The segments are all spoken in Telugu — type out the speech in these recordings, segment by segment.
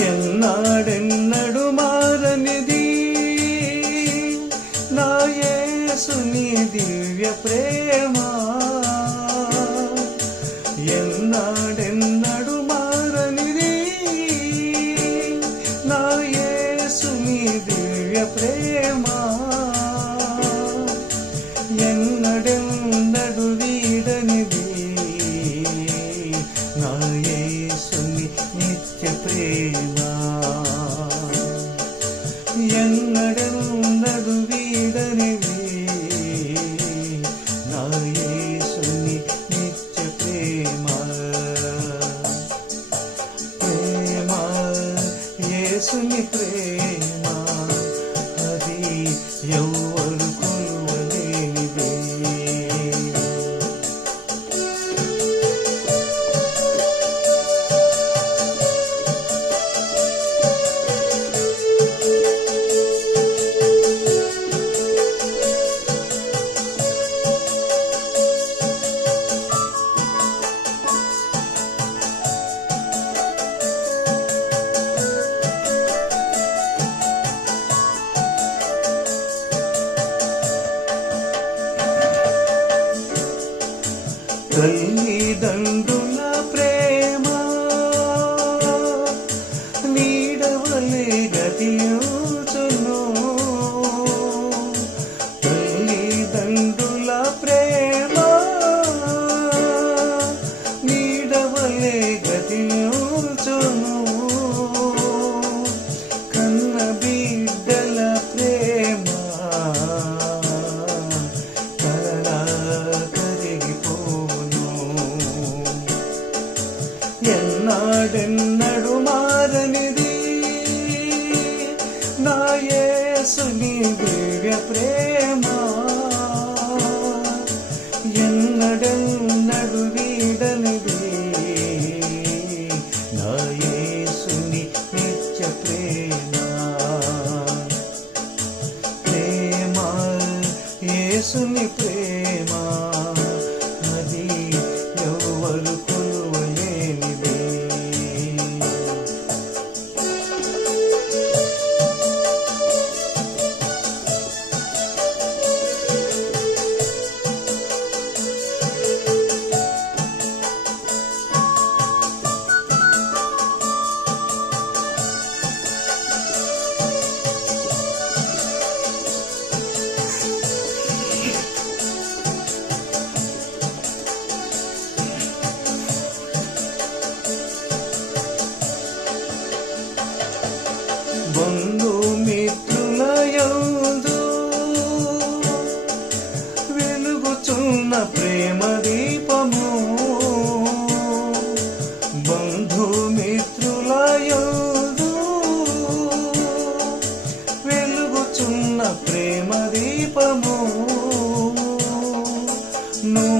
ఎన్నాడెన్నడు మారనిది? నా యేసుని దివ్య ప్రేమ. ఎన్నాడెన్నడు మారనిది? నా యేసుని దివ్య ప్రేమ. प्रेमा हरि यौ தன்னிதன் యేసుని ప్రేమ మండుచున్న ప్రేమ దీపము. వెలుగు వెలుగుచున్న ప్రేమ దీపము. నువ్వు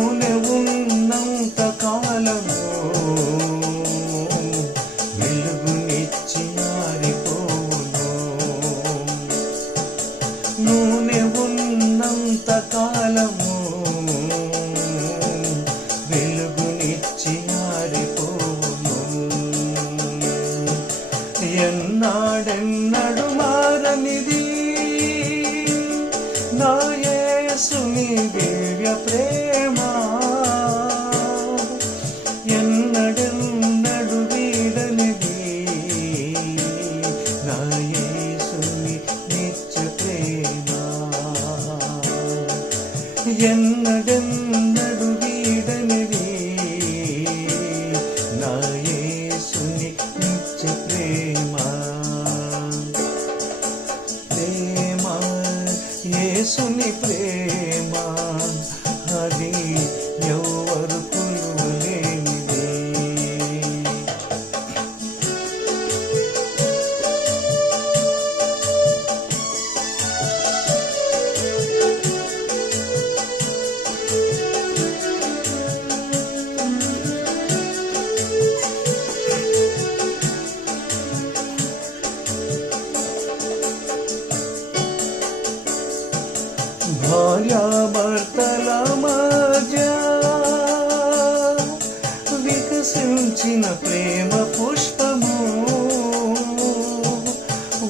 పంచిన ప్రేమ పుష్పము.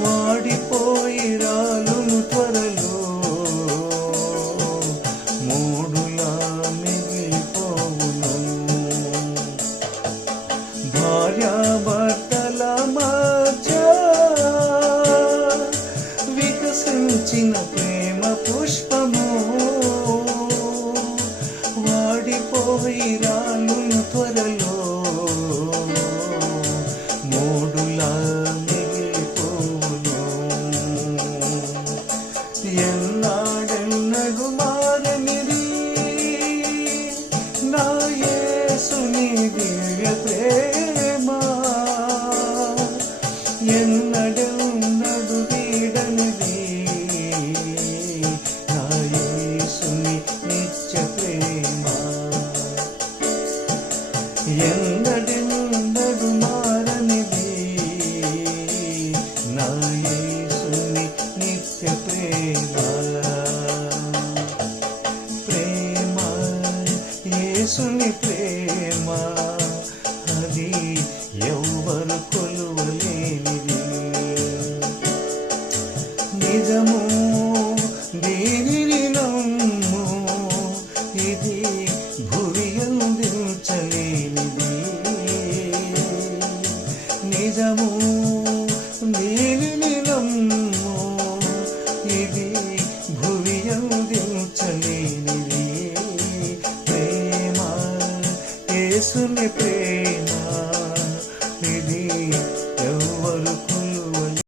వాడిపోయి రాలును త్వరలో మూడులా మిగిలిపోవును భార్యాభర్త 你的梦。